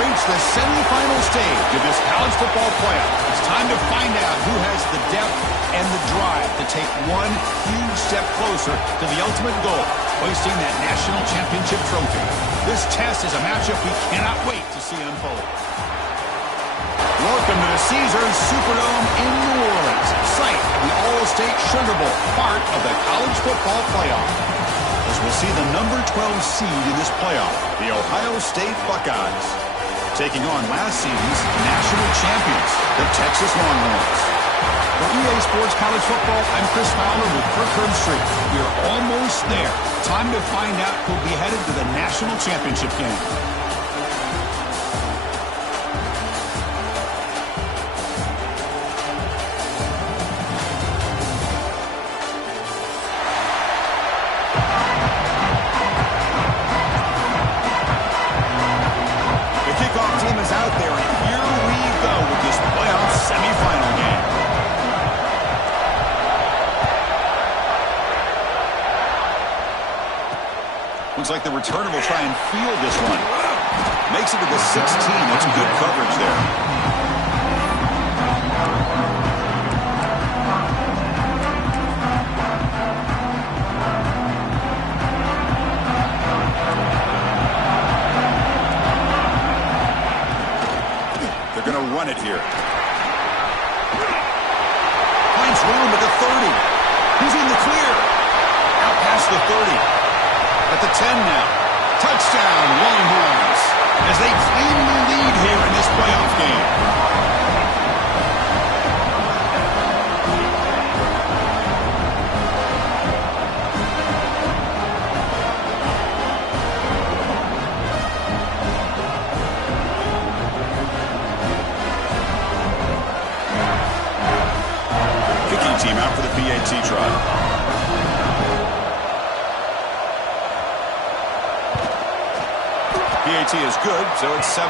reached the semifinal stage of this college football playoff. It's time to find out who has the depth and the drive to take one huge step closer to the ultimate goal, hoisting that national championship trophy. This test is a matchup we cannot wait to see unfold. Welcome to the Caesars Superdome in New Orleans, site of the All-State Sugar Bowl, part of the college football playoff. As we'll see the number 12 seed in this playoff, the Ohio State Buckeyes, taking on last season's national champions, the Texas Longhorns. For EA Sports College Football, I'm Chris Fowler with Kirk Herbstreit. We're almost there. Time to find out who'll be headed to the national championship game. Out there, and here we go with this playoff semifinal game. Looks like the returner will try and field this one. Makes it to the 16. That's good coverage there. Run it here. Finds room at the 30. He's in the clear. Out past the 30. At the 10 now. Touchdown, Longhorns, as they claim the lead here in this playoff game. Team out for the PAT try. PAT is good, so it's 7-0.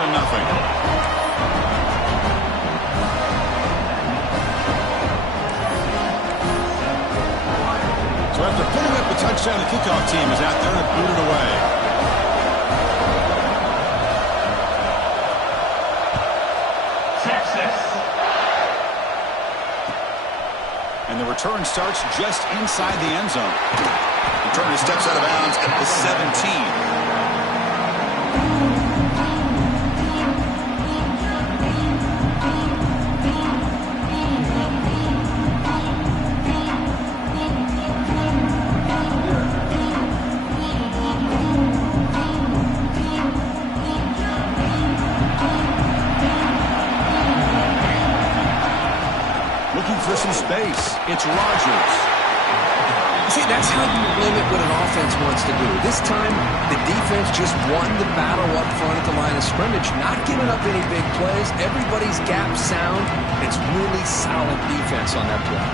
So after putting up the touchdown, the kickoff team is out there to boot it away. And the return starts just inside the end zone. Returner steps out of bounds at the 17. For some space, it's Rodgers. See, that's how you limit what an offense wants to do. This time, the defense just won the battle up front at the line of scrimmage, not giving up any big plays. Everybody's gap sound. It's really solid defense on that play.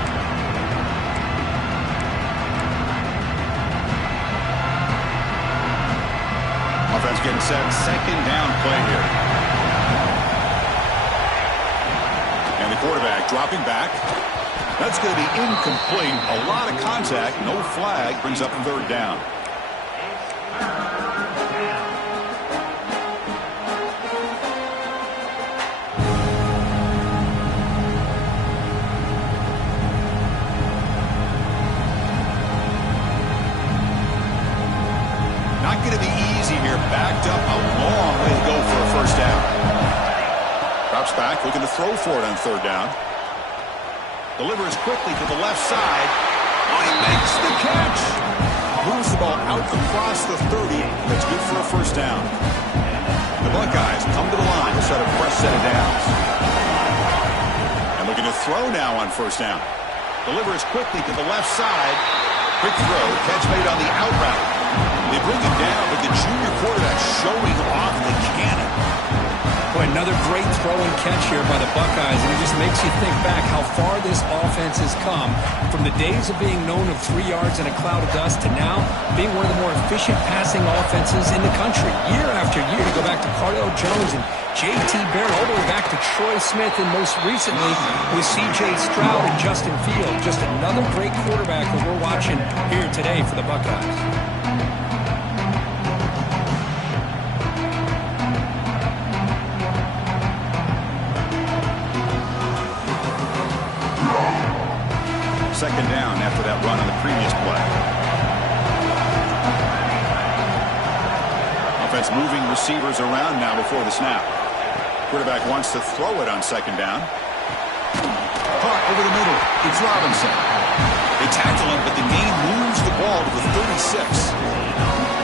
Offense getting set. Second down play here. And the quarterback dropping back. That's going to be incomplete. A lot of contact. No flag. Brings up third down. Not going to be easy here. Backed up. A long way to go for a first down. Drops back. Looking to throw for it on third down. Delivers quickly to the left side. Oh, he makes the catch. Moves the ball out across the 30. That's good for a first down. The Buckeyes come to the line to set a fresh set of downs. And looking to throw now on first down. Delivers quickly to the left side. Quick throw. Catch made on the out route. They bring it down, but the junior quarterback showing off the cannon. Boy, another great throw and catch here by the Buckeyes, and it just makes you think back how far this offense has come from the days of being known of 3 yards in a cloud of dust to now being one of the more efficient passing offenses in the country. Year after year, you go back to Cardell Jones and J.T. Barrett, all the way back to Troy Smith, and most recently with C.J. Stroud and Justin Fields. Just another great quarterback that we're watching here today for the Buckeyes. second down after that run on the previous play. Offense moving receivers around now before the snap. Quarterback wants to throw it on second down. Caught over the middle. It's Robinson. They tackle him, but the game moves the ball to the 36.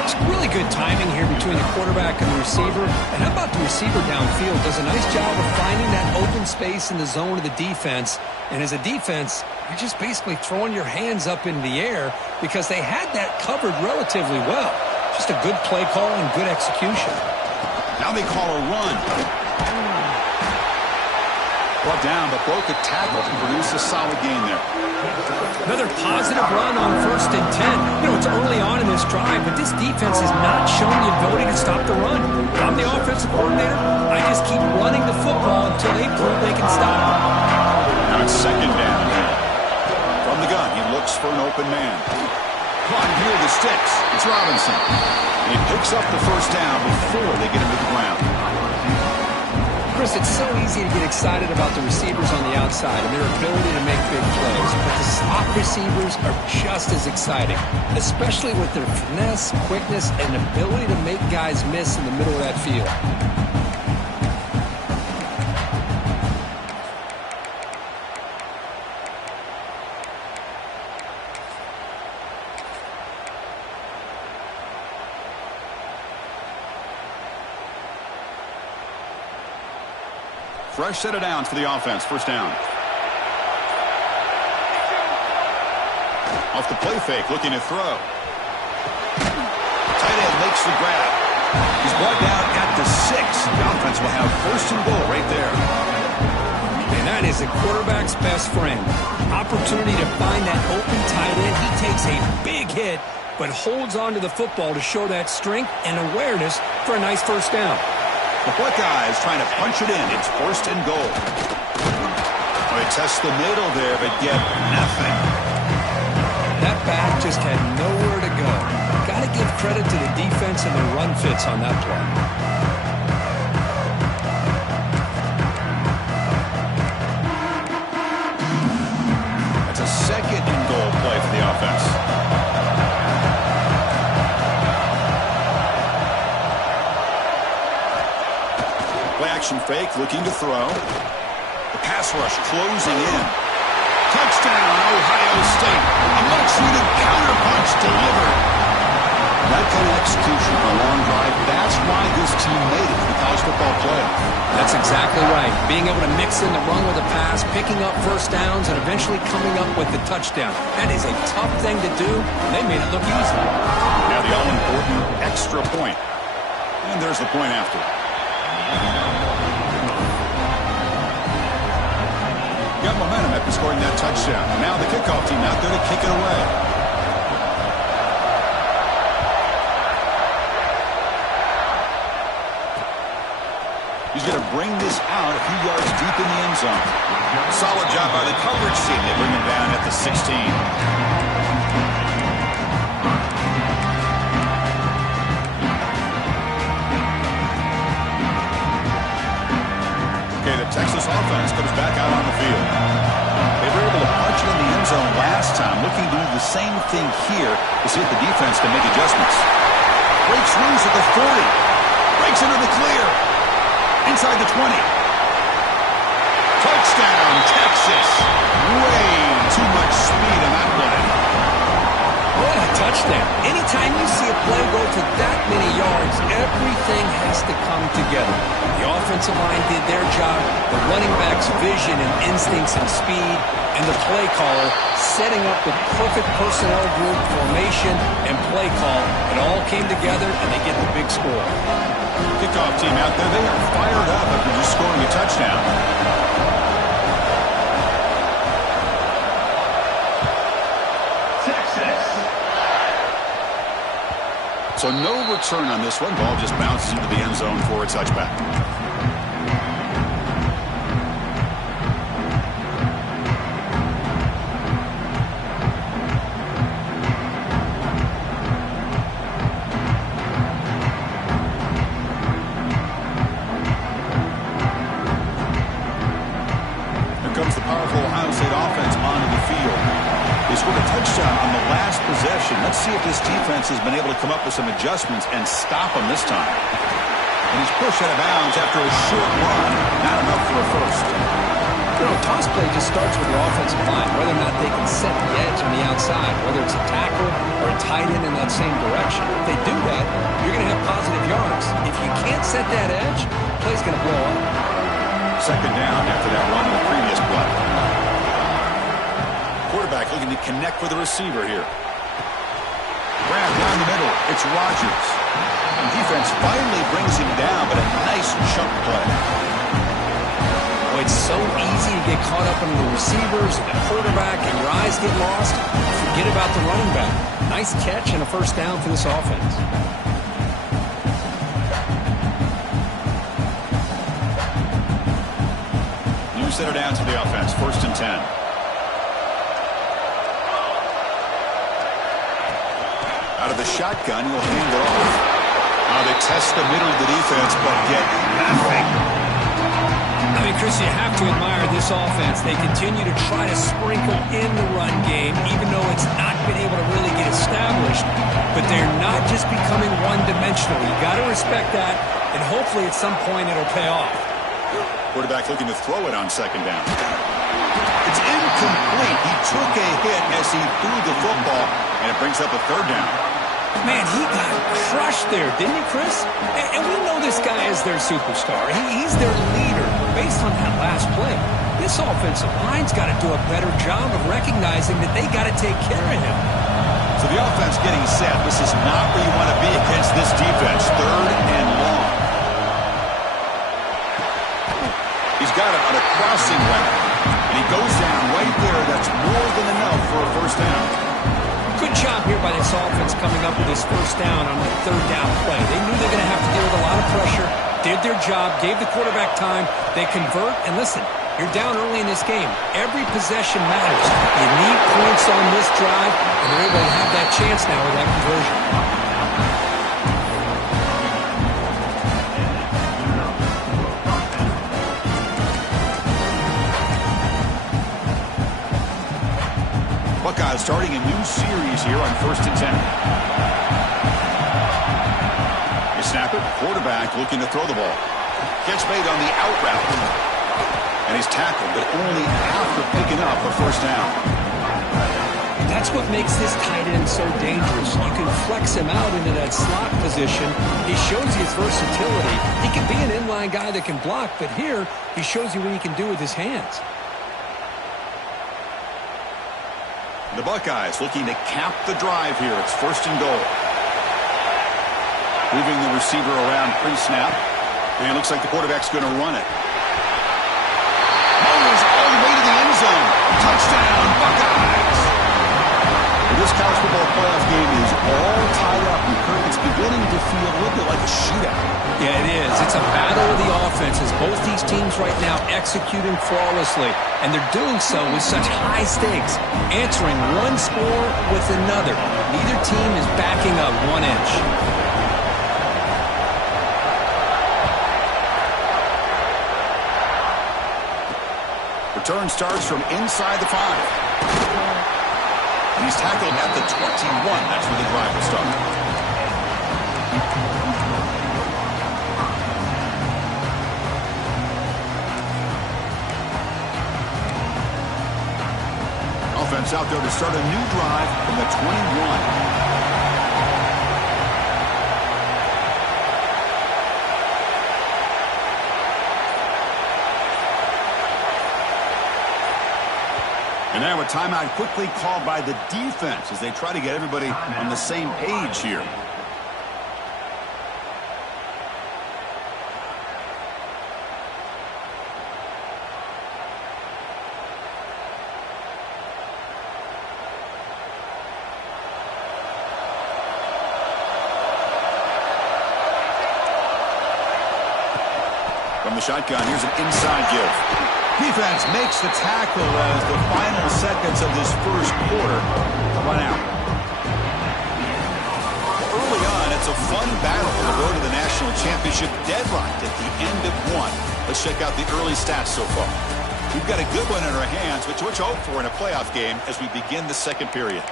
It's really good timing here between the quarterback and the receiver. And how about the receiver downfield? Does a nice job of finding that open space in the zone of the defense. And as a defense, you're just basically throwing your hands up in the air because they had that covered relatively well. Just a good play call and good execution. Now they call a run. Brought down, but broke a tackle to produce a solid gain there. Another positive run on 1st and 10. You know, it's early on in this drive, but this defense has not shown the ability to stop the run. If I'm the offensive coordinator, I just keep running the football until they prove they can stop it. Now it's second down. From the gun, he looks for an open man. Caught here the sticks. It's Robinson. And he picks up the first down before they get him to the ground. Chris, it's so easy to get excited about the receivers on the outside and their ability to make big plays, but the slot receivers are just as exciting, especially with their finesse, quickness, and ability to make guys miss in the middle of that field. Fresh set of downs for the offense. First down. Off the play fake, looking to throw. Tight end makes the grab. He's brought down at the 6. The offense will have 1st and goal right there. And that is a quarterback's best friend. Opportunity to find that open tight end. He takes a big hit, but holds on to the football to show that strength and awareness for a nice first down. The Buckeyes trying to punch it in. It's 1st and goal. Oh, they test the middle there, but get nothing. That back just had nowhere to go. Got to give credit to the defense and the run fits on that play. That's a 2nd and goal play for the offense. Action fake, looking to throw. The pass rush closing in. Touchdown, Ohio State. A much-needed counterpunch delivered. That kind of execution on a long drive, that's why this team made it to the college football playoff. That's exactly right. Being able to mix in the run with a pass, picking up first downs, and eventually coming up with the touchdown. That is a tough thing to do, and they made it look easy. Now the all-important extra point. And there's the point after. Got momentum after scoring that touchdown. Now the kickoff team out there to kick it away. He's going to bring this out a few yards deep in the end zone. Solid job by the coverage team. They bring him down at the 16. Texas offense comes back out on the field. They were able to punch it in the end zone last time, looking to do the same thing here to see if the defense can make adjustments. Breaks loose at the 40. Breaks into the clear. Inside the 20. Touchdown, Texas. Way too much speed on that play. What a touchdown. Anytime you see a play go for that many yards, everything has to come together. The offensive line did their job, the running back's vision and instincts and speed, and the play caller setting up the perfect personnel group, formation, and play call. It all came together, and they get the big score. Kickoff team out there, they are fired up after just scoring a touchdown. So no return on this one. Ball just bounces into the end zone for a touchback. Here comes the powerful Ohio State offense onto the field. possession. Let's see if this defense has been able to come up with some adjustments and stop him this time. And he's pushed out of bounds after a short run. Not enough for a first. You know, toss play just starts with the offensive line, whether or not they can set the edge on the outside, whether it's a tackle or a tight end in that same direction. If they do that, you're going to have positive yards. If you can't set that edge, the play's going to blow up. Second down after that run on the previous play. Quarterback looking to connect with the receiver here. Grab down the middle. It's Rodgers. And defense finally brings him down, but a nice chunk play. Oh, it's so easy to get caught up under the receivers and the quarterback, and your eyes get lost. Forget about the running back. Nice catch and a first down for this offense. New center down to the offense. 1st and 10. Out of the shotgun, he'll hand it off. They test the middle of the defense, but get nothing. I mean, Chris, you have to admire this offense. They continue to try to sprinkle in the run game, even though it's not been able to really get established. But they're not just becoming one-dimensional. You got to respect that, and hopefully at some point it'll pay off. Quarterback looking to throw it on 2nd down. It's incomplete. He took a hit as he threw the football, and it brings up a 3rd down. Man, he got crushed there, didn't he, Chris? And we know this guy is their superstar. He's their leader. Based on that last play, this offensive line's got to do a better job of recognizing that they got to take care of him. So the offense getting set. This is not where you want to be against this defense. 3rd and long. He's got it on a crossing route. And he goes down right there. That's more than enough for a 1st down. Good job here by this offense coming up with this 1st down on the 3rd down play. They knew they were going to have to deal with a lot of pressure, did their job, gave the quarterback time. They convert, and listen, you're down early in this game. Every possession matters. You need points on this drive, and they're able to have that chance now with that conversion. Buckeyes starting a new series here on 1st and 10. You snap it. Quarterback looking to throw the ball. Catch made on the out route. And he's tackled, but only after picking up a 1st down. That's what makes this tight end so dangerous. You can flex him out into that slot position. He shows you his versatility. He can be an inline guy that can block, but here he shows you what he can do with his hands. The Buckeyes looking to cap the drive here. It's 1st and goal. Moving the receiver around pre-snap. And it looks like the quarterback's going to run it. Motors all the way to the end zone. Touchdown, Buckeyes! This college football playoff game is all tied up. It's beginning to feel a little bit like a shootout. Yeah, it is. It's a battle of the offenses. Both these teams right now executing flawlessly, and they're doing so with such high stakes, answering one score with another. Neither team is backing up 1 inch. Return starts from inside the 5. And he's tackled at the 21. That's where the drive will start. Offense out there to start a new drive from the 21. And now a timeout quickly called by the defense as they try to get everybody on the same page here. From the shotgun, here's an inside give. Defense makes the tackle as the final seconds of this 1st quarter run out. Early on, it's a fun battle on the road to the national championship, deadlocked at the end of 1. Let's check out the early stats so far. We've got a good one in our hands, which we'll hope for in a playoff game as we begin the 2nd period.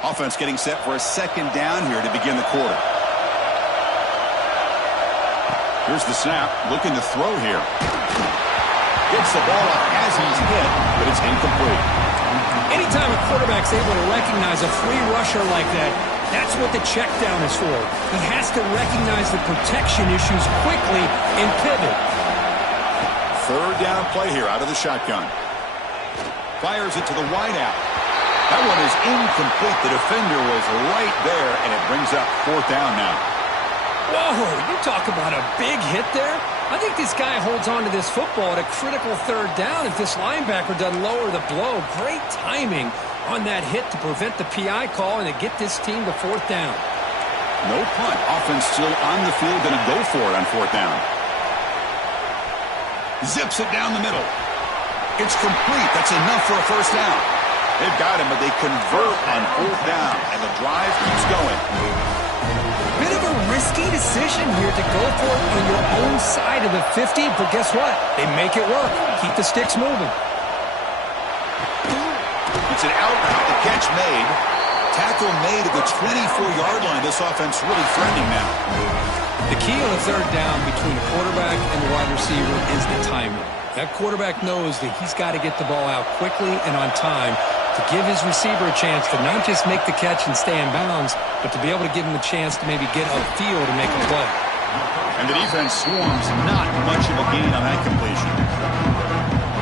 Offense getting set for a second down here to begin the quarter. Here's the snap, looking to throw here. Gets the ball up as he's hit, but it's incomplete. Anytime a quarterback's able to recognize a free rusher like that, that's what the check down is for. He has to recognize the protection issues quickly and pivot. Third down play here out of the shotgun. Fires it to the wideout. That one is incomplete. The defender was right there, and it brings up fourth down now. Whoa, you talk about a big hit there. I think this guy holds on to this football at a critical third down if this linebacker doesn't lower the blow. Great timing on that hit to prevent the PI call and to get this team to fourth down. No punt. Offense still on the field, going to go for it on fourth down. Zips it down the middle. It's complete. That's enough for a first down. They've got him, but they convert on fourth down, and the drive keeps going. Bit of a risky decision here to go for it on your own side of the 50, but guess what? They make it work. Keep the sticks moving. It's an out route. The catch made. Tackle made at the 24-yard line. This offense really threatening now. The key on a third down between the quarterback and the wide receiver is the timing. That quarterback knows that he's got to get the ball out quickly and on time to give his receiver a chance to not just make the catch and stay in bounds, but to be able to give him a chance to maybe get upfield and make a play. And the defense swarms not much of a gain on that completion.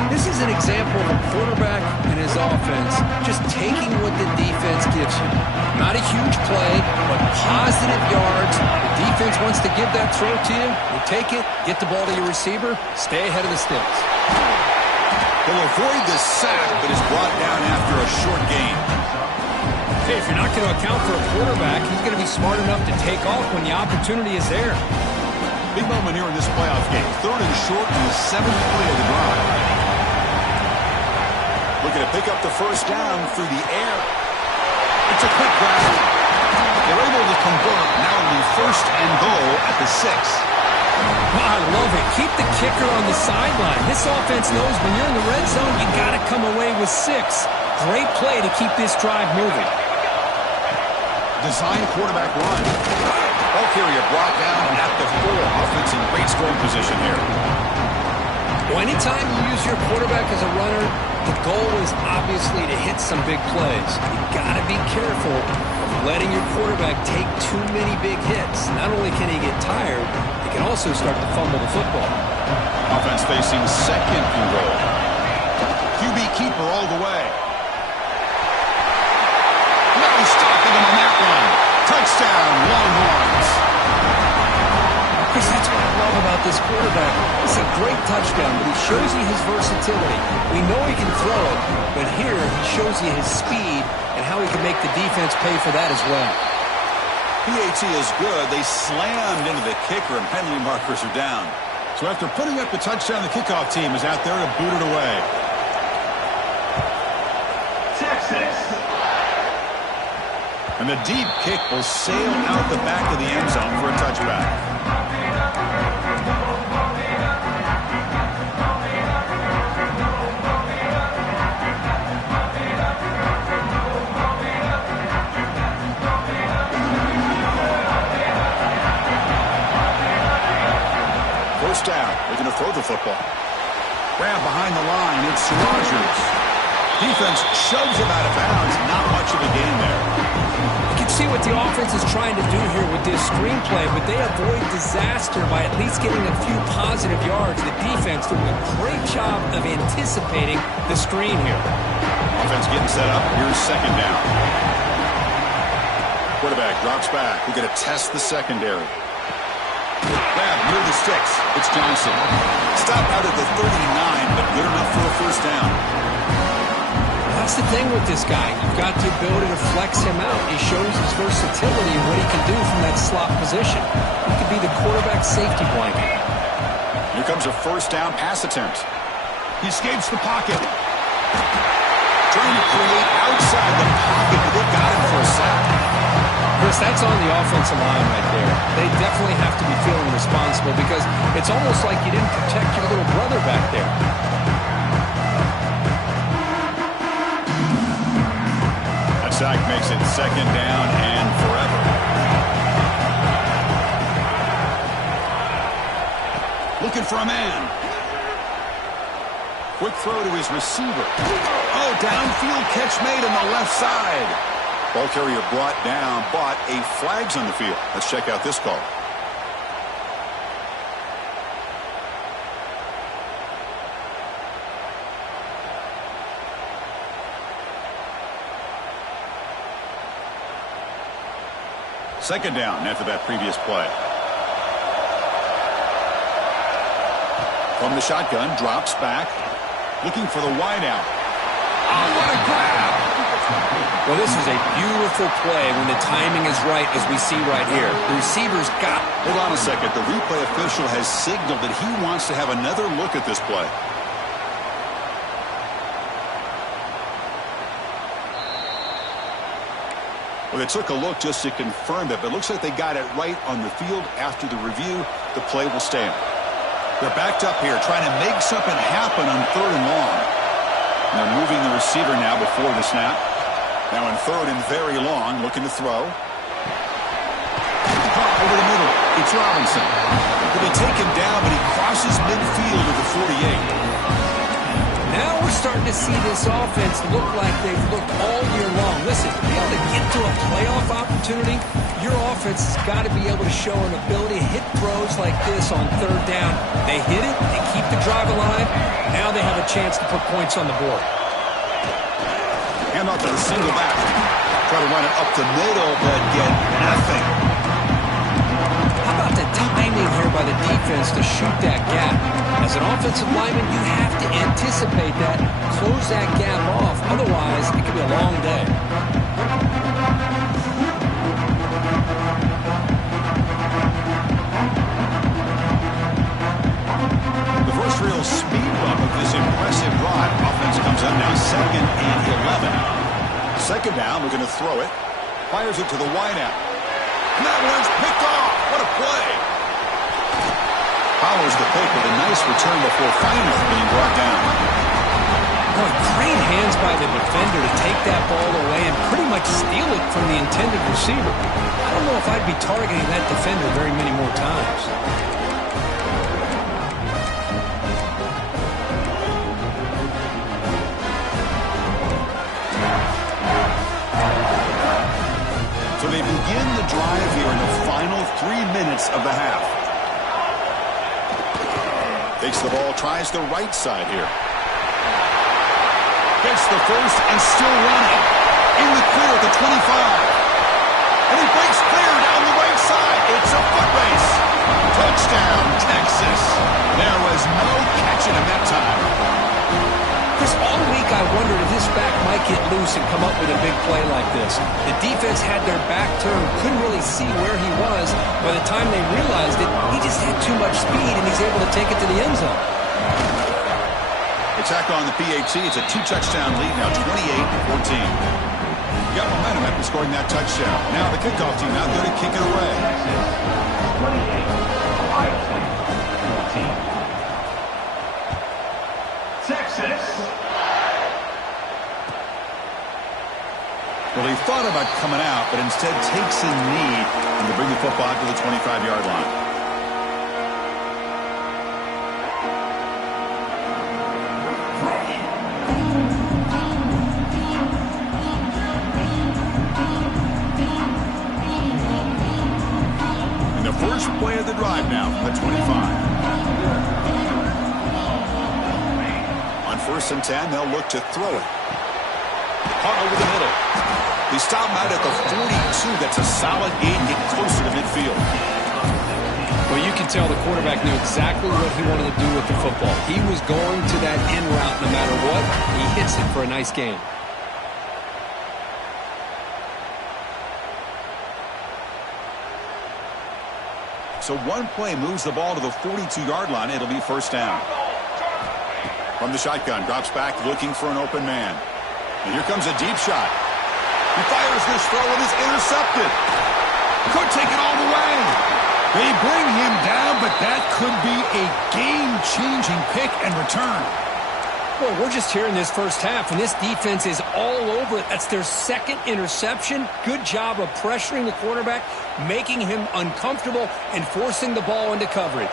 This is an example of a quarterback and his offense just taking what the defense gives you. Not a huge play, but positive yards. The defense wants to give that throw to you. You take it, get the ball to your receiver, stay ahead of the sticks. He'll avoid the sack, but is brought down after a short gain. Hey, if you're not going to account for a quarterback, he's going to be smart enough to take off when the opportunity is there. Big moment here in this playoff game. Third and short in the 7th play of the drive. Looking to pick up the first down through the air. It's a quick grab. They're able to convert. Now it'll be first and goal at the 6. Wow, I love it. Keep the kicker on the sideline. This offense knows when you're in the red zone, you got to come away with 6. Great play to keep this drive moving. Design quarterback run. Ball carrier brought down at the 4. Offense in great scoring position here. Well, anytime you use your quarterback as a runner, the goal is obviously to hit some big plays. You got to be careful of letting your quarterback take too many big hits. Not only can he get tired, he can also start to fumble the football. Offense facing second and goal. QB keeper all the way. No stopping him on that one. Touchdown, Longhorns. Chris, that's what I love about this quarterback. It's a great touchdown, but he shows you his versatility. We know he can throw it, but here he shows you his speed and how he can make the defense pay for that as well. PAT is good. They slammed into the kicker, and penalty markers are down. So after putting up the touchdown, the kickoff team is out there to boot it away. Texas. And the deep kick will sail out the back of the end zone for a touchback. First down. They're going to throw the football. Grab behind the line. It's Rogers. Defense shoves him out of bounds. Not much of a gain there. You can see what the offense is trying to do here with this screenplay, but they avoid disaster by at least getting a few positive yards. The defense doing a great job of anticipating the screen here. Offense getting set up. Here's second down. Quarterback drops back. We're going to test the secondary. Grab near the sticks. It's Johnson. Stop out at the 39, but good enough for a first down. That's the thing with this guy. You've got the ability to flex him out. He shows his versatility and what he can do from that slot position. He could be the quarterback's safety blanket. Here comes a first down pass attempt. He escapes the pocket. Trying to create outside the pocket, but they got him for a sack. Chris, that's on the offensive line right there. They definitely have to be feeling responsible because it's almost like you didn't protect your little brother back there. sack makes it second down and forever. Looking for a man. Quick throw to his receiver. Oh, downfield catch made on the left side. Ball carrier brought down, but a flag's on the field. Let's check out this call. Second down after that previous play. From the shotgun, drops back, looking for the wideout. Oh, what a grab! Well, this is a beautiful play when the timing is right, as we see right here. The receiver's got... Hold on a second. The replay official has signaled that he wants to have another look at this play. Well, they took a look just to confirm it, but it looks like they got it right on the field. After the review, the play will stand. They're backed up here, trying to make something happen on 3rd and long. And they're moving the receiver now before the snap. Now in 3rd and very long, looking to throw. Over the middle, it's Robinson. He'll be taken down, but he crosses midfield at the 48. Now we're starting to see this offense look like they've looked all year long. Listen, to be able to get to a playoff opportunity, your offense has got to be able to show an ability to hit throws like this on 3rd down. They hit it, they keep the drive alive. Now they have a chance to put points on the board. Hand off to the single back. Try to run it up the middle, but get nothing. How about the timing here by the defense to shoot that gap? As an offensive lineman, you have to anticipate that, close that gap off. Otherwise, it could be a long day. The first real speed bump of this impressive drive. Offense comes up now 2nd and 11. Second down, looking to throw it. Fires it to the wideout. And that one's picked off. What a play. Follows the pick with a nice return before finally being brought down. Boy, great hands by the defender to take that ball away and pretty much steal it from the intended receiver. I don't know if I'd be targeting that defender very many more times. So they begin the drive here in the final 3 minutes of the half. Takes the ball, tries the right side here. Gets the first and still running. In the clear at the 25. And he breaks clear down the right side. It's a foot race. Touchdown, Texas. There was no catching him that time. Chris, all week I wondered if this back might get loose and come up with a big play like this. The defense had their back turned, couldn't really see where he was. By the time they realized it, he just had too much speed, and he's able to take it to the end zone. Attack on the PAT. It's a 2-touchdown lead now, 28-14. Got momentum after scoring that touchdown. Now the kickoff team out there to kick it away. 28-14. Texas. Well, he thought about coming out, but instead takes a knee and to bring the football to the 25-yard line. And the first play of the drive now from the 25. On 1st and 10, they'll look to throw it. Caught over the middle. They stop him out at the 42. That's a solid gain, get closer to midfield. Well, you can tell the quarterback knew exactly what he wanted to do with the football. He was going to that in route no matter what. He hits it for a nice gain. So one play moves the ball to the 42-yard line. It'll be 1st down. From the shotgun, drops back looking for an open man. And here comes a deep shot. He fires this throw and is intercepted. Could take it all the way. They bring him down, but that could be a game-changing pick and return. Boy, we're just here in this first half, and this defense is all over it. That's their second interception. Good job of pressuring the quarterback, making him uncomfortable, and forcing the ball into coverage.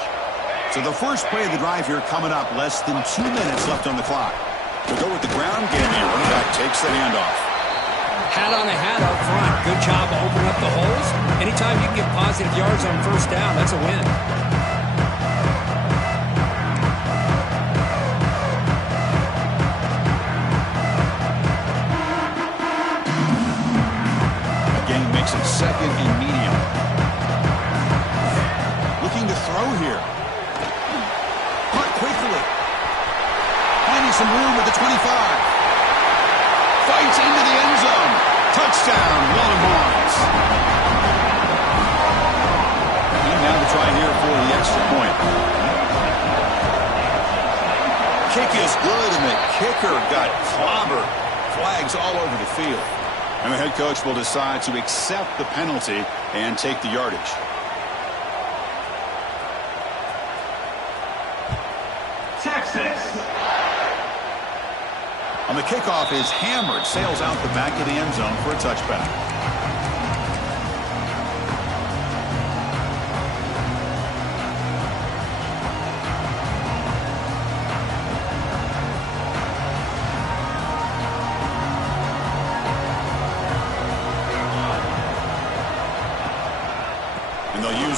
So the first play of the drive here coming up, less than 2 minutes left on the clock. To go with the ground game here, running back takes the handoff. Hat on a hat up front. Good job of opening up the holes. Anytime you can get positive yards on first down, that's a win. Second and medium. Looking to throw here. Caught quickly. Finding some room at the 25. Fights into the end zone. Touchdown, Longhorns. And now to try here for the extra point. Kick is good, and the kicker got clobbered. Flags all over the field. And the head coach will decide to accept the penalty and take the yardage. Texas. On the kickoff is hammered, sails out the back of the end zone for a touchback.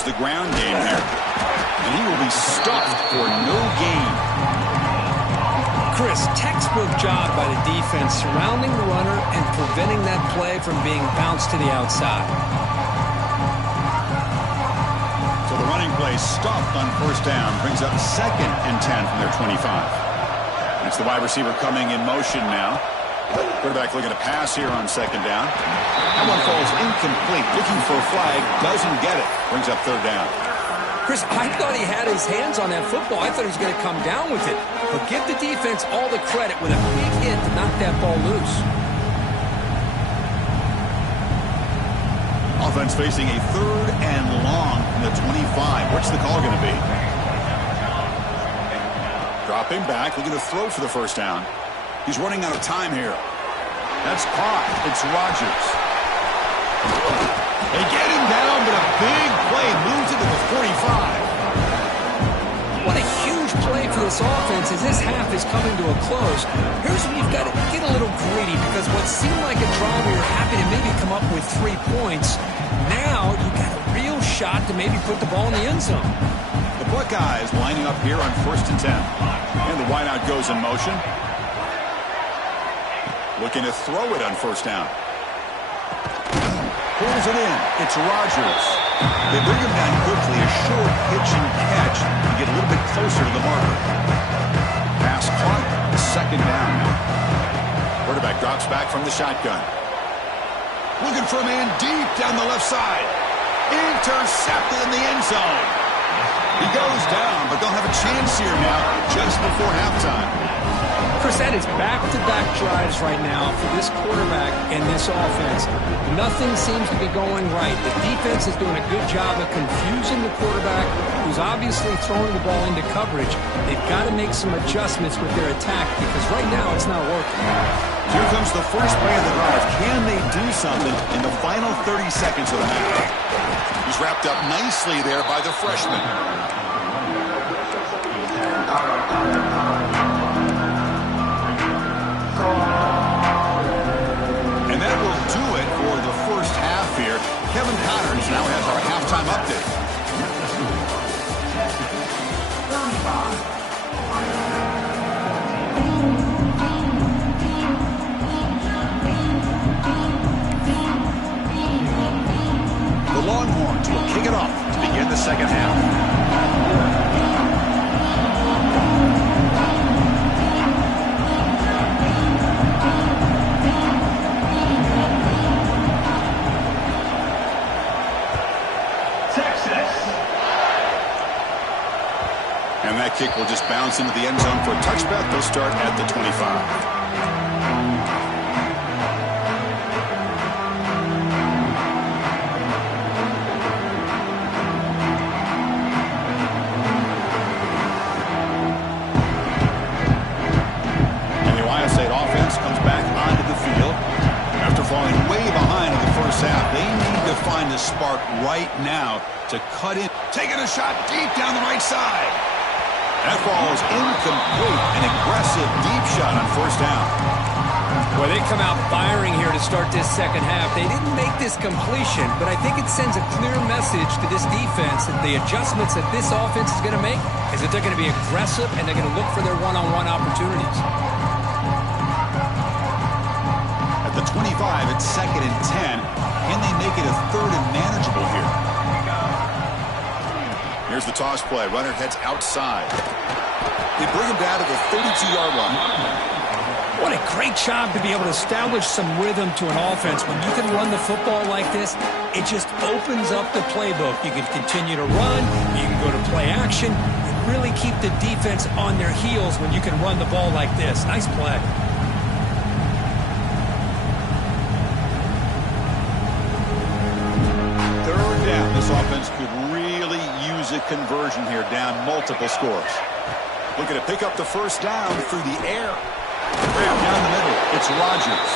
The ground game here, and he will be stuffed for no gain. Chris, textbook job by the defense surrounding the runner and preventing that play from being bounced to the outside. So the running play stuffed on first down brings up 2nd and 10 from their 25. It's the wide receiver coming in motion now. Quarterback looking to pass here on 2nd down. That one falls incomplete. Looking for a flag. Doesn't get it. Brings up 3rd down. Chris, I thought he had his hands on that football. I thought he was going to come down with it. But give the defense all the credit with a big hit to knock that ball loose. Offense facing a 3rd and long from the 25. What's the call going to be? Dropping back. Looking to throw for the first down. He's running out of time here. That's caught. It's Rodgers. They get him down, but a big play moves into the 45. What a huge play for this offense as this half is coming to a close. Here's where you've got to get a little greedy because what seemed like a drive where you're happy to maybe come up with 3 points, now you've got a real shot to maybe put the ball in the end zone. The Buckeyes lining up here on 1st and 10. And the wideout goes in motion. Looking to throw it on first down. Pulls it in. It's Rodgers. They bring him down quickly. A short pitch and catch to get a little bit closer to the marker. Pass caught. 2nd down. Quarterback drops back from the shotgun. Looking for a man deep down the left side. Intercepted in the end zone. He goes down, but they'll have a chance here now just before halftime. Chris, that is back-to-back drives right now for this quarterback and this offense. Nothing seems to be going right. The defense is doing a good job of confusing the quarterback, who's obviously throwing the ball into coverage. They've got to make some adjustments with their attack because right now it's not working. Here comes the first play of the drive. Can they do something in the final 30 seconds of the half? He's wrapped up nicely there by the freshman. And that will do it for the first half here. Kevin Connors now has our halftime update. The Longhorns will kick it off to begin the second half. And that kick will just bounce into the end zone for a touchback. They'll start at the 25. find the spark right now to cut in. Taking a shot deep down the right side. That ball is incomplete. An aggressive deep shot on first down. Well, they come out firing here to start this second half. They didn't make this completion, but I think it sends a clear message to this defense that the adjustments that this offense is going to make is that they're going to be aggressive and they're going to look for their one-on-one opportunities. At the 25, it's 2nd and 10. Can they make it a 3rd and manageable here? Here's the toss play. Runner heads outside. They bring him down to the 32-yard line. What a great job to be able to establish some rhythm to an offense. When you can run the football like this, it just opens up the playbook. You can continue to run. You can go to play action. You really keep the defense on their heels when you can run the ball like this. Nice play. Third down. This offense could really use a conversion here, down multiple scores. Looking to pick up the first down through the air. Down the middle, it's Rodgers.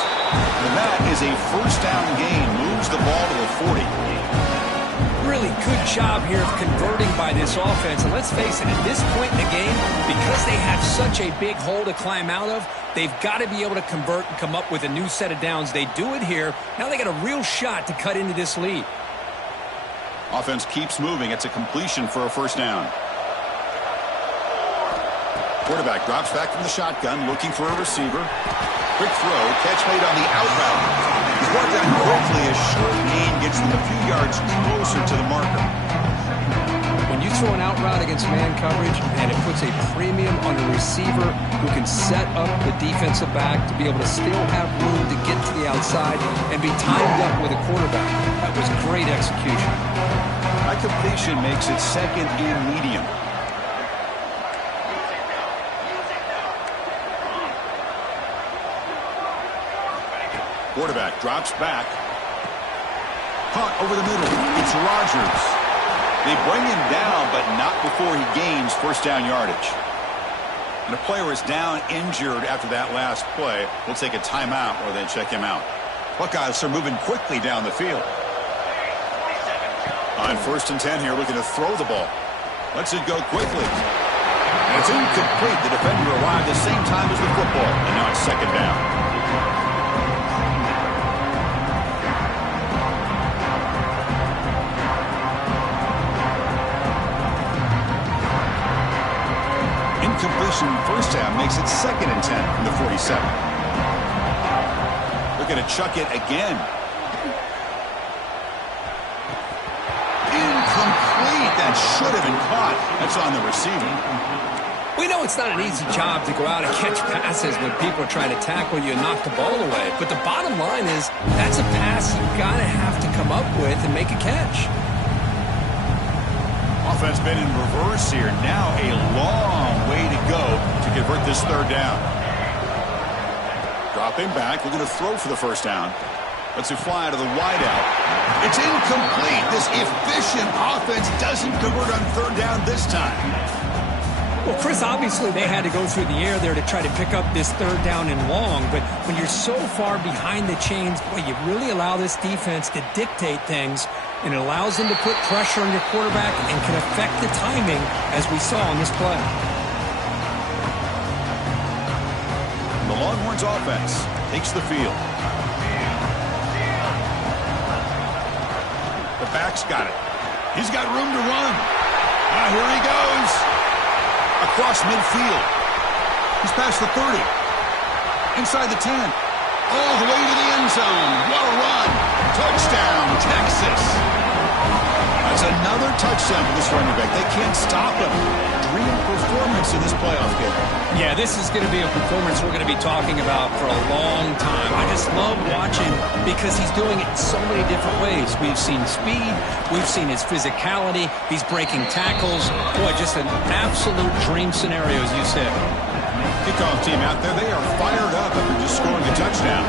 And that is a first down gain. Moves the ball to the 40. Really good job here of converting by this offense. And let's face it, at this point in the game, because they have such a big hole to climb out of, they've got to be able to convert and come up with a new set of downs. They do it here. Now they got a real shot to cut into this lead. Offense keeps moving. It's a completion for a first down. Quarterback drops back from the shotgun, looking for a receiver. Quick throw, catch made on the out route. He's worked out quickly. A short gain gets them a few yards closer to the marker. When you throw an out route against man coverage, and it puts a premium on a receiver who can set up the defensive back to be able to still have room to get to the outside and be timed up with a quarterback. That was great execution. That completion makes it 2nd and medium. Quarterback drops back. Caught over the middle. It's Rodgers. They bring him down, but not before he gains first down yardage. And a player is down injured after that last play. We'll take a timeout or then check him out. Buckeyes are moving quickly down the field. On 1st and 10 here, looking to throw the ball. Lets it go quickly. And it's incomplete. The defender arrived the same time as the football. And now it's 2nd down. Completion first down makes it 2nd and 10 from the 47. Looking to chuck it again. Incomplete. That should have been caught. That's on the receiver. We know it's not an easy job to go out and catch passes when people are trying to tackle you and knock the ball away. But the bottom line is that's a pass you got to have to come up with and make a catch. Offense been in reverse here. Now a long way to go to convert this 3rd down. Dropping back, looking to throw for the first down. Lets it fly to the wideout. It's incomplete. This efficient offense doesn't convert on 3rd down this time. Well, Chris, obviously they had to go through the air there to try to pick up this 3rd down and long, but when you're so far behind the chains, boy, you really allow this defense to dictate things, and it allows them to put pressure on your quarterback and can affect the timing, as we saw on this play. The Longhorns offense takes the field. The back's got it. He's got room to run. Here he goes. Across midfield. He's past the 30. Inside the 10. All the way to the end zone. What a run. Touchdown, Texas. That's another touchdown for this running back. They can't stop him. Dream performance in this playoff game. Yeah, this is going to be a performance we're going to be talking about for a long time. I just love watching because he's doing it in so many different ways. We've seen speed. We've seen his physicality. He's breaking tackles. Boy, just an absolute dream scenario, as you said. Kickoff team out there, they are fired up after just scoring a touchdown.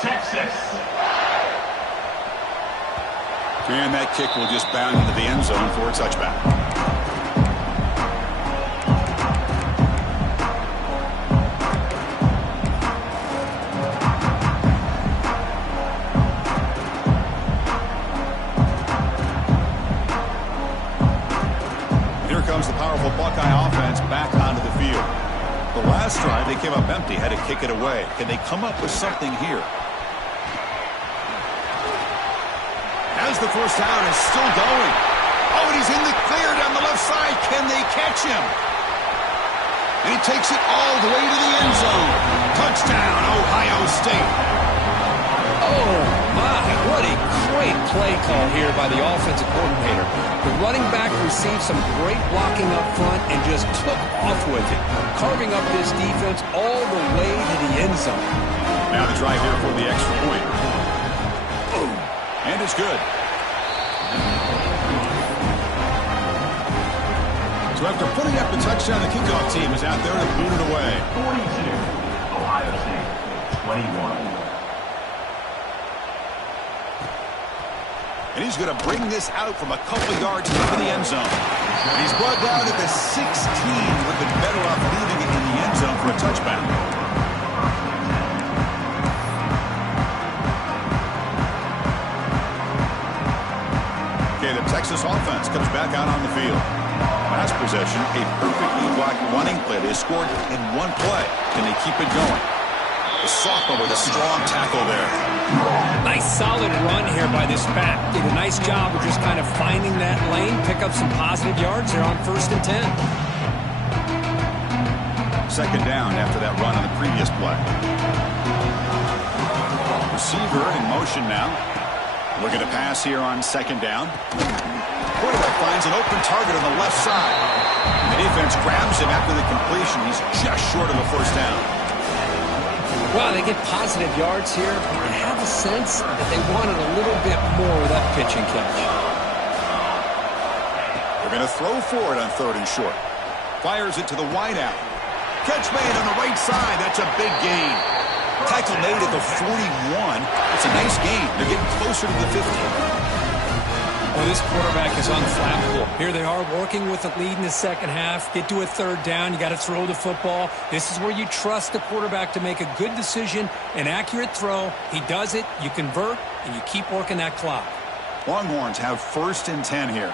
Texas. And that kick will just bound into the end zone for a touchback. comes the powerful Buckeye offense back onto the field. The last drive, they came up empty, had to kick it away. Can they come up with something here? As the first down is still going. Oh, and he's in the clear down the left side. Can they catch him? And he takes it all the way to the end zone. Touchdown, Ohio State. Oh, my, what a great play call here by the offensive coordinator. The running back received some great blocking up front and just took off with it, carving up this defense all the way to the end zone. Now the drive here for the extra point. Boom. And it's good. So after putting up the touchdown, the kickoff team is out there to boot it away. 42, Ohio State, 21. And he's going to bring this out from a couple yards into the end zone. And he's brought down at the 16. Would have been better off leaving it in the end zone for a touchback. Okay, the Texas offense comes back out on the field. Last possession, a perfectly blocked running play. They scored in one play. Can they keep it going? The sophomore with a strong tackle there. Nice solid run here by this back. Did a nice job of just kind of finding that lane, pick up some positive yards here on 1st and 10. Second down after that run on the previous play. Receiver in motion now. Looking to pass here on 2nd down. Quarterback finds an open target on the left side. The defense grabs him after the completion. He's just short of a first down. Well, they get positive yards here. I have a sense that they wanted a little bit more of that pitch and catch. They're going to throw for it on 3rd and short. Fires it to the wideout. Catch made on the right side. That's a big gain. Tackle made at the 41. It's a nice gain. They're getting closer to the 50. Well, this quarterback is unflappable. Here they are working with a lead in the second half. Get to a 3rd down. You got to throw the football. This is where you trust the quarterback to make a good decision, an accurate throw. He does it. You convert, and you keep working that clock. Longhorns have 1st and 10 here.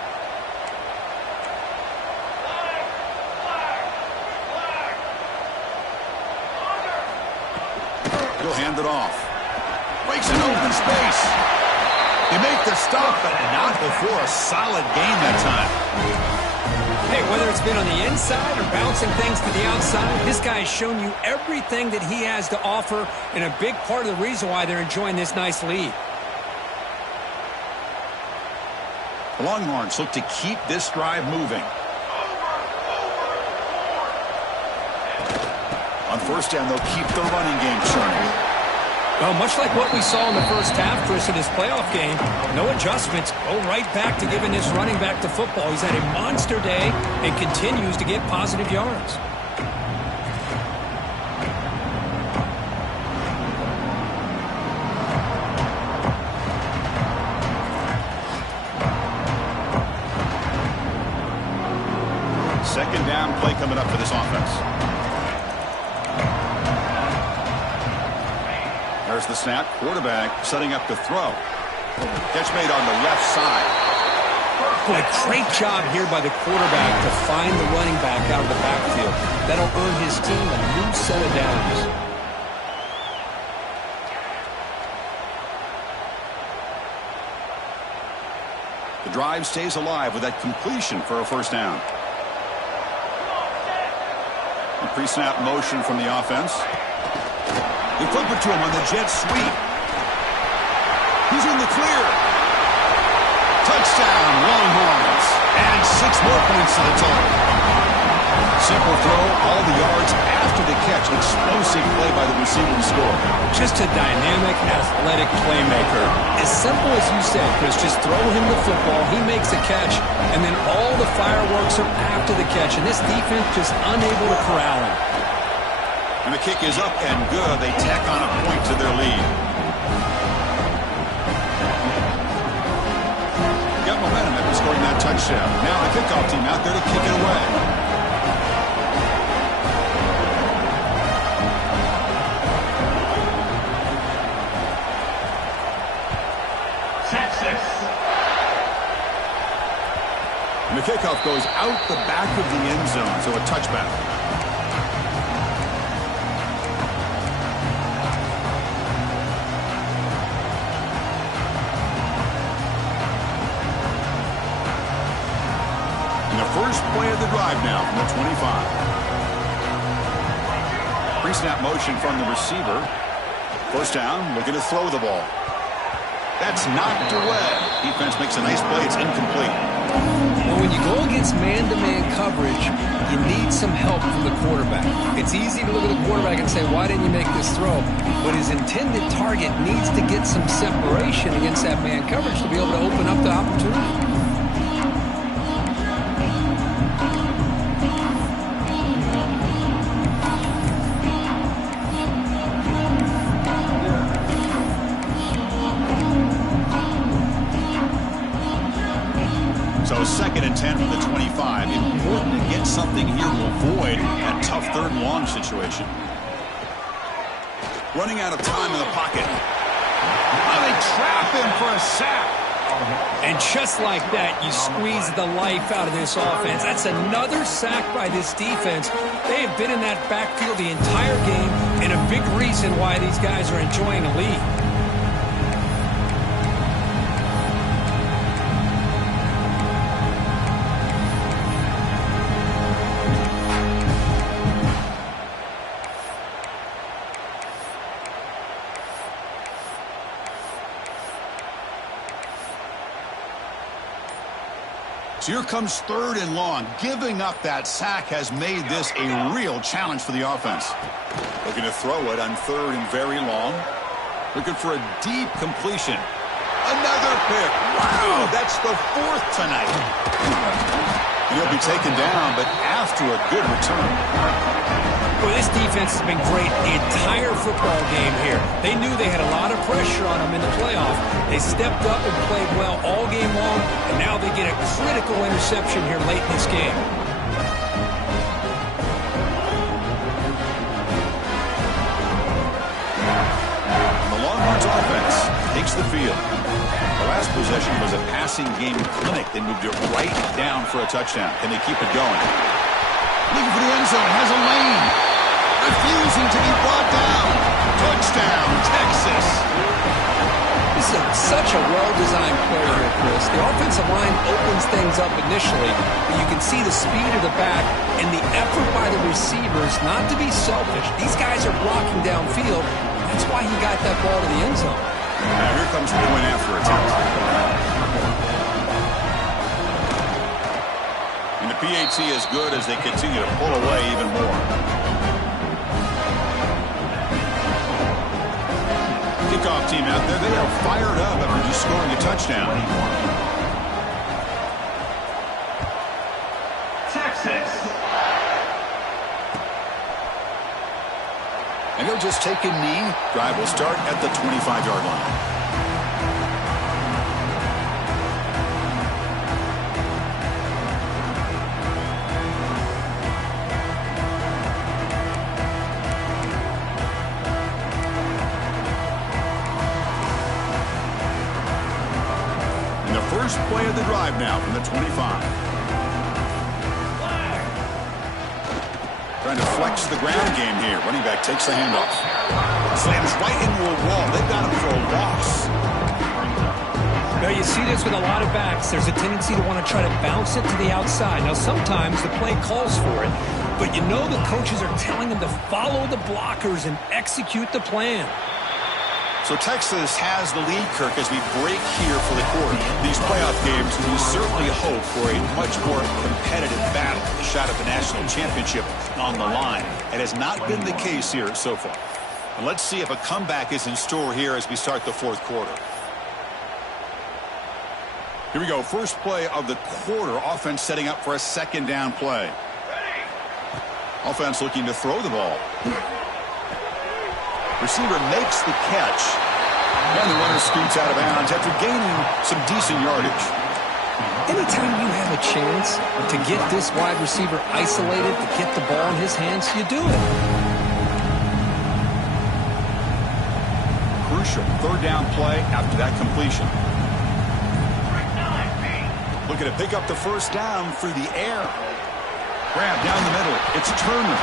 He'll hand it off. Breaks an open space. They make the stop, but not before a solid gain that time. Hey, whether it's been on the inside or bouncing things to the outside, this guy has shown you everything that he has to offer, and a big part of the reason why they're enjoying this nice lead. The Longhorns look to keep this drive moving. On 1st down, they'll keep the running game churning. Well, much like what we saw in the first half, Chris, in this playoff game, no adjustments. Go right back to giving this running back the football. He's had a monster day and continues to get positive yards. Second down play coming up for this offense. There's the snap. Quarterback setting up to throw. Catch made on the left side. Boy, great job here by the quarterback to find the running back out of the backfield. That'll earn his team a new set of downs. The drive stays alive with that completion for a 1st down. The pre-snap motion from the offense. They flip it to him on the jet sweep. He's in the clear. Touchdown, Longhorns. And 6 more points to the total. Simple throw, all the yards after the catch. Explosive play by the receiver to score. Just a dynamic, athletic playmaker. As simple as you said, Chris, just throw him the football, he makes a catch, and then all the fireworks are after the catch. And this defense just unable to corral him. And the kick is up and good. They tack on a point to their lead. Got momentum after scoring that touchdown. Now the kickoff team out there to kick it away. Texas. And the kickoff handcuff goes out the back of the end zone, so a touchback. And the first play of the drive now from the 25. Pre-snap motion from the receiver. First down, looking to throw the ball. That's knocked away. Defense makes a nice play. It's incomplete. Well, when you go against man-to-man coverage, you need some help from the quarterback. It's easy to look at the quarterback and say, why didn't you make this throw? But his intended target needs to get some separation against that man coverage to be able to open up the opportunity. So 2nd and 10 from the 25. Important to get something here to avoid that tough 3rd and long situation. Running out of time in the pocket. Oh, they trap him for a sack. And just like that, you squeeze the life out of this offense. That's another sack by this defense. They have been in that backfield the entire game, and a big reason why these guys are enjoying a lead. So here comes 3rd and long. Giving up that sack has made this a real challenge for the offense. Looking to throw it on 3rd and very long. Looking for a deep completion. Another pick. Wow, that's the 4th tonight. And he'll be taken down, but after a good return. Well, this defense has been great the entire football game here. They knew they had a lot of pressure on them in the playoff. They stepped up and played well all game long, and now they get a critical interception here late in this game. The Longhorns offense takes the field. The last possession was a passing game clinic. They moved it right down for a touchdown. Can they keep it going? Looking for the end zone. Has a lane. Refusing to be brought down. Touchdown, Texas. This is such a well-designed play here, Chris. The offensive line opens things up initially, but you can see the speed of the back and the effort by the receivers not to be selfish. These guys are blocking downfield. That's why he got that ball to the end zone. Now here comes the point after attempt. And the PAT is good as they continue to pull away even more. Kickoff team out there, they are fired up after just scoring a touchdown. Texas. And he'll just take a knee. Drive will start at the 25-yard line. First play of the drive now from the 25. Trying to flex the ground game here. Running back takes the handoff. Slams right into a wall. They've got him for a loss. Now you see this with a lot of backs. There's a tendency to want to try to bounce it to the outside. Now sometimes the play calls for it, but you know the coaches are telling them to follow the blockers and execute the plan. So Texas has the lead, Kirk, as we break here for the quarter. These playoff games, we certainly hope for a much more competitive battle. The shot at the national championship on the line. It has not been the case here so far. And let's see if a comeback is in store here as we start the 4th quarter. Here we go. First play of the quarter. Offense setting up for a 2nd down play. Offense looking to throw the ball. Receiver makes the catch. And the runner scoots out of bounds after gaining some decent yardage. Anytime you have a chance to get this wide receiver isolated, to get the ball in his hands, you do it. Crucial 3rd down play after that completion. Looking to pick up the first down through the air. Grab down the middle. It's Turner.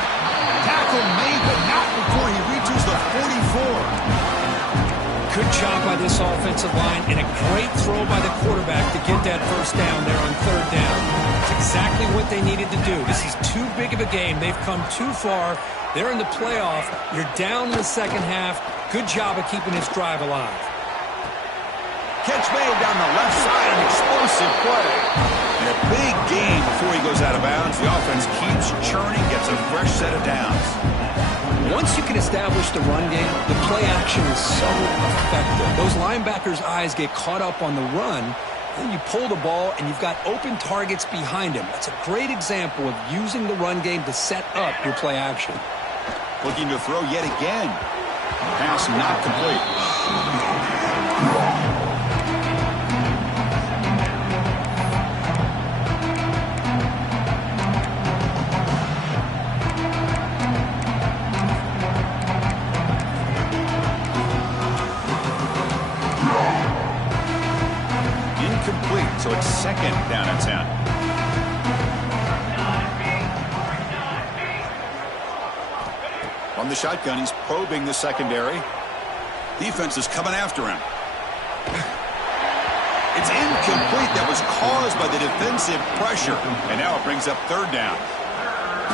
Tackle made, but not before he reaches the 44. Good job by this offensive line and a great throw by the quarterback to get that first down there on third down. It's exactly what they needed to do. This is too big of a game. They've come too far. They're in the playoff. You're down in the second half. Good job of keeping this drive alive. Catch made down the left side, an explosive play. And a big gain before he goes out of bounds. The offense keeps churning, gets a fresh set of downs. Once you can establish the run game, the play action is so effective. Those linebackers' eyes get caught up on the run, then you pull the ball and you've got open targets behind him. That's a great example of using the run game to set up your play action. Looking to throw yet again. Pass not complete. So it's second down and 10. From the shotgun, he's probing the secondary. Defense is coming after him. It's incomplete. That was caused by the defensive pressure. And now it brings up third down.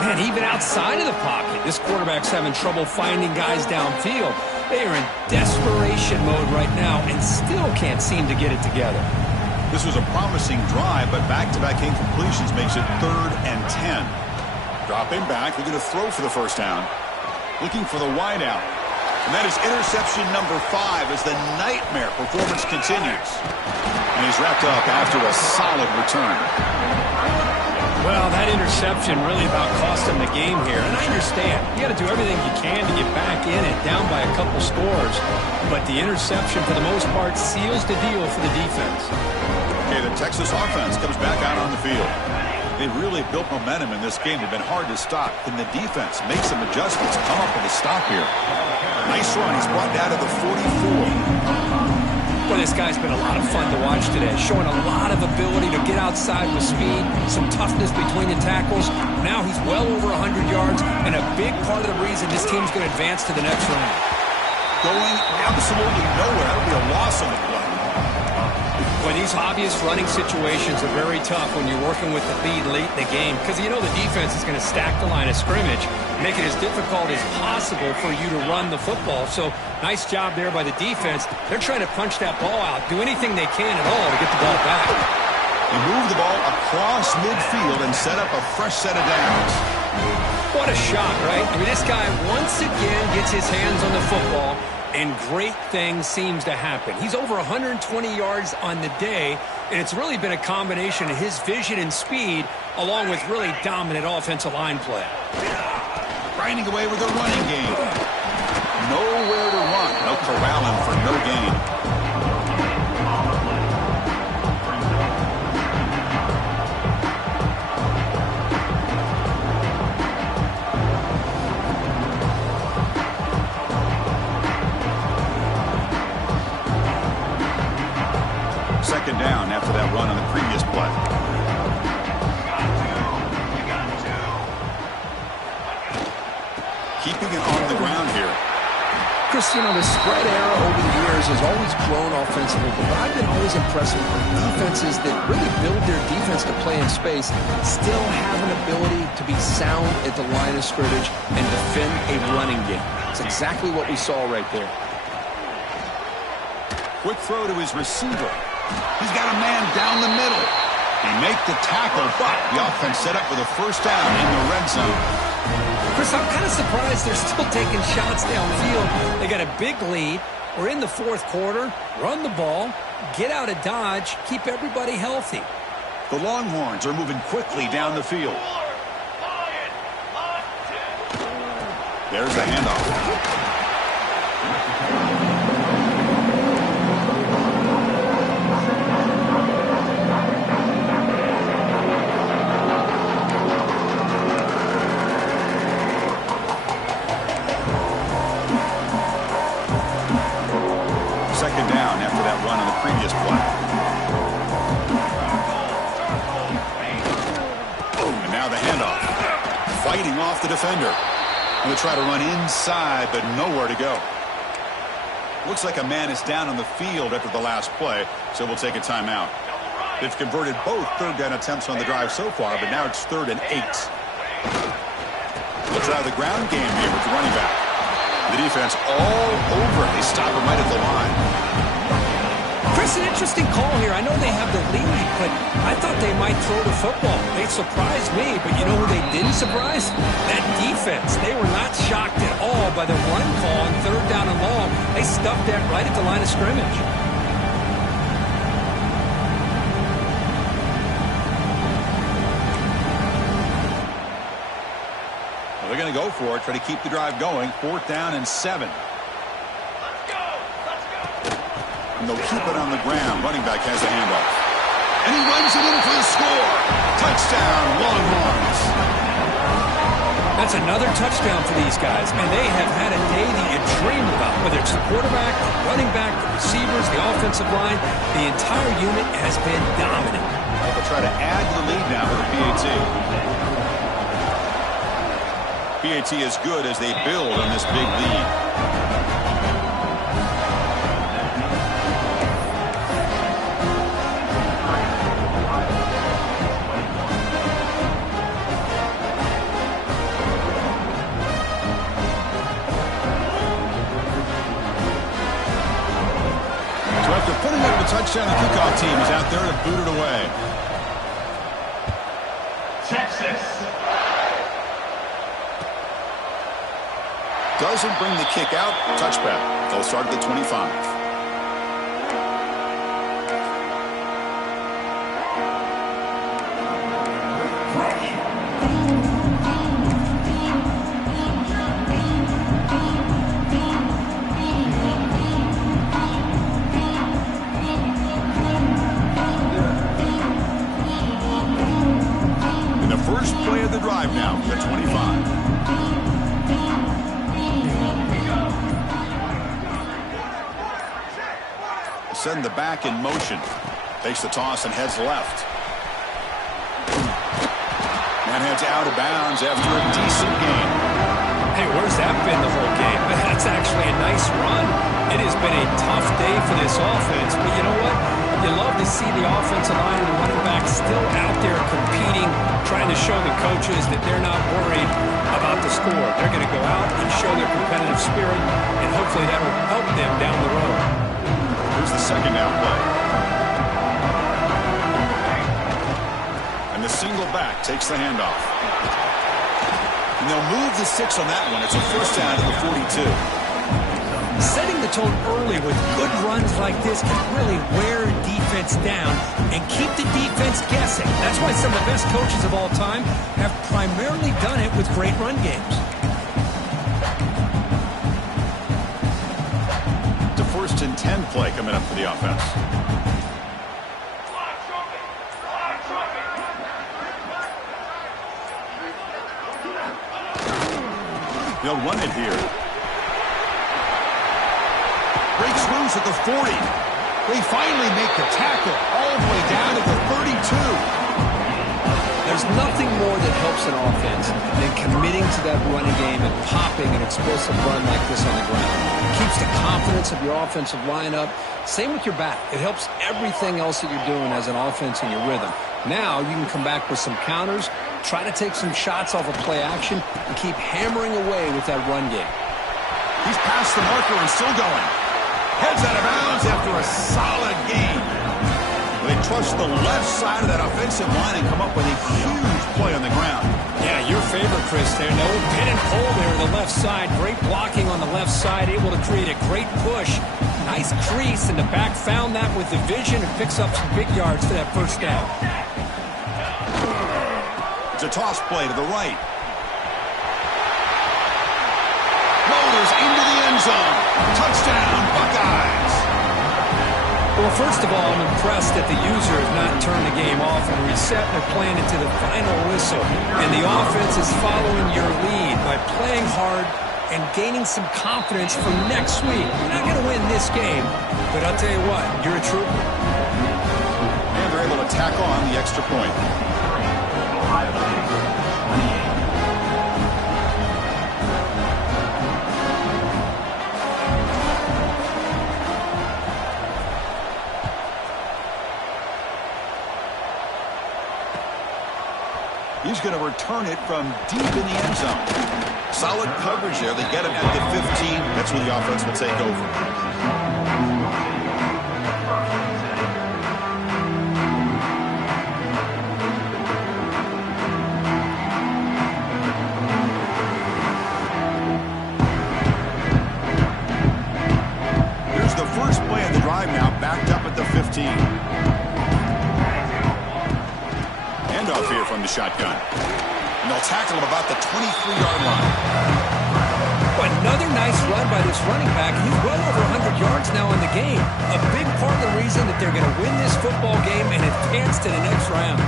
Man, even outside of the pocket, this quarterback's having trouble finding guys downfield. They are in desperation mode right now and still can't seem to get it together. This was a promising drive, but back-to-back incompletions makes it third and 10. Dropping back, looking to throw for the first down. Looking for the wideout. And that is interception number 5 as the nightmare performance continues. And he's wrapped up after a solid return. Well, that interception really about cost him the game here. And I understand. You got to do everything you can to get back in it, down by a couple scores. But the interception, for the most part, seals the deal for the defense. Okay, the Texas offense comes back out on the field. They really built momentum in this game. They've been hard to stop. Then the defense makes some adjustments, come up with a stop here. Nice run. He's brought down to the 44. Well, this guy's been a lot of fun to watch today, showing a lot of ability to get outside with speed, some toughness between the tackles. Now he's well over 100 yards, and a big part of the reason this team's going to advance to the next round. Going absolutely nowhere. That would be a loss on the play. Well, these obvious running situations are very tough when you're working with the lead late in the game because you know the defense is going to stack the line of scrimmage, make it as difficult as possible for you to run the football. So nice job there by the defense. They're trying to punch that ball out, do anything they can at all to get the ball back. They move the ball across midfield and set up a fresh set of downs. What a shot, right? I mean, this guy once again gets his hands on the football, and great things seems to happen. He's over 120 yards on the day, and it's really been a combination of his vision and speed along with really dominant offensive line play. Grinding away with a running game. Nowhere to run. No corralling for no gain. Second down after that run on the previous play. Keeping it on the ground here. Chris, you know, the spread era over the years has always grown offensively, but I've been always impressed with defenses that really build their defense to play in space, still have an ability to be sound at the line of scrimmage and defend a running game. It's exactly what we saw right there. Quick throw to his receiver. He's got a man down the middle. He make the tackle, but the offense set up for the first down in the red zone. Chris, I'm kind of surprised they're still taking shots downfield. They got a big lead. We're in the fourth quarter. Run the ball. Get out of Dodge. Keep everybody healthy. The Longhorns are moving quickly down the field. There's the handoff. Second down after that run on the previous play. Now the handoff. Fighting off the defender. Going to try to run inside, but nowhere to go. Looks like a man is down on the field after the last play, so we'll take a timeout. They've converted both third down attempts on the drive so far, but now it's 3rd and 8. They'll try the ground game here with the running back. The defense all over it. They stop him right at the line. Chris, an interesting call here. I know they have the lead, but I thought they might throw the football. They surprised me, but you know who they didn't surprise? That defense. They were not shocked at all by the run call on 3rd down and long. They stuffed that right at the line of scrimmage. Well, they're going to go for it, try to keep the drive going. 4th down and 7. And they'll keep it on the ground. Running back has a handoff. And he runs it in for the score. Touchdown, Longhorns. That's another touchdown for these guys. And they have had a day that you dream about. Whether it's the quarterback, the running back, the receivers, the offensive line, the entire unit has been dominant. Well, they'll try to add to the lead now with a PAT. PAT is good as they build on this big lead. After putting up a touchdown, the kickoff team is out there to boot it away. Texas. Doesn't bring the kick out. Touchback. They'll start at the 25. First play of the drive now, the 25. Send the back in motion. Takes the toss and heads left. And heads out of bounds after a decent game. Hey, where's that been the whole game? That's actually a nice run. It has been a tough day for this offense, but you know what? You love to see the offensive line and the running back still out there competing, trying to show the coaches that they're not worried about the score. They're going to go out and show their competitive spirit, and hopefully that will help them down the road. Here's the second down play. And the single back takes the handoff. And they'll move the 6 on that one. It's a first down to the 42. Setting the tone early with good runs like this can really wear defense down and keep the defense guessing. That's why some of the best coaches of all time have primarily done it with great run games. It's a 1st and 10 play coming up for the offense. They'll run it here. Breaks loose at the 40. They finally make the tackle all the way down to the 32. There's nothing more that helps an offense than committing to that running game and popping an explosive run like this on the ground. It keeps the confidence of your offensive line up. Same with your back. It helps everything else that you're doing as an offense in your rhythm. Now you can come back with some counters, try to take some shots off of play action, and keep hammering away with that run game. He's past the marker and still going. Heads out of bounds after a solid game. They trust the left side of that offensive line and come up with a huge play on the ground. Yeah, your favorite, Chris, there. No pin and pull there on the left side. Great blocking on the left side, able to create a great push. Nice crease, and the back found that with the vision and picks up some big yards for that first down. It's a toss play to the right. Motors into the end zone. Touchdown, Buckeyes. Well, first of all, I'm impressed that the user has not turned the game off and reset. They're playing into the final whistle. And the offense is following your lead by playing hard and gaining some confidence for next week. You're not going to win this game, but I'll tell you what, you're a trooper. And they're able to tack on the extra point. Ohio State. return it from deep in the end zone. Solid coverage there. They get him at the 15. That's where the offense will take over. Now backed up at the 15. Handoff here from the shotgun. And they'll tackle him about the 23-yard line. Another nice run by this running back. He's well over 100 yards now in the game. A big part of the reason that they're going to win this football game and advance to the next round.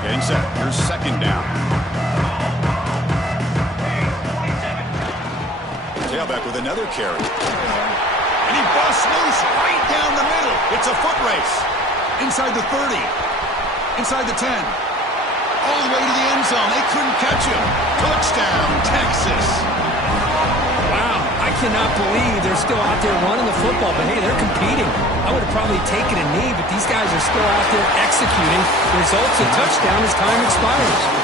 Getting set. Here's second down. Tailback with another carry. And he busts loose right down the middle. It's a foot race. Inside the 30. Inside the 10. All the way to the end zone. They couldn't catch him. Touchdown, Texas. Wow, I cannot believe they're still out there running the football. But, hey, they're competing. I would have probably taken a knee, but these guys are still out there executing. The result's a touchdown as time expires.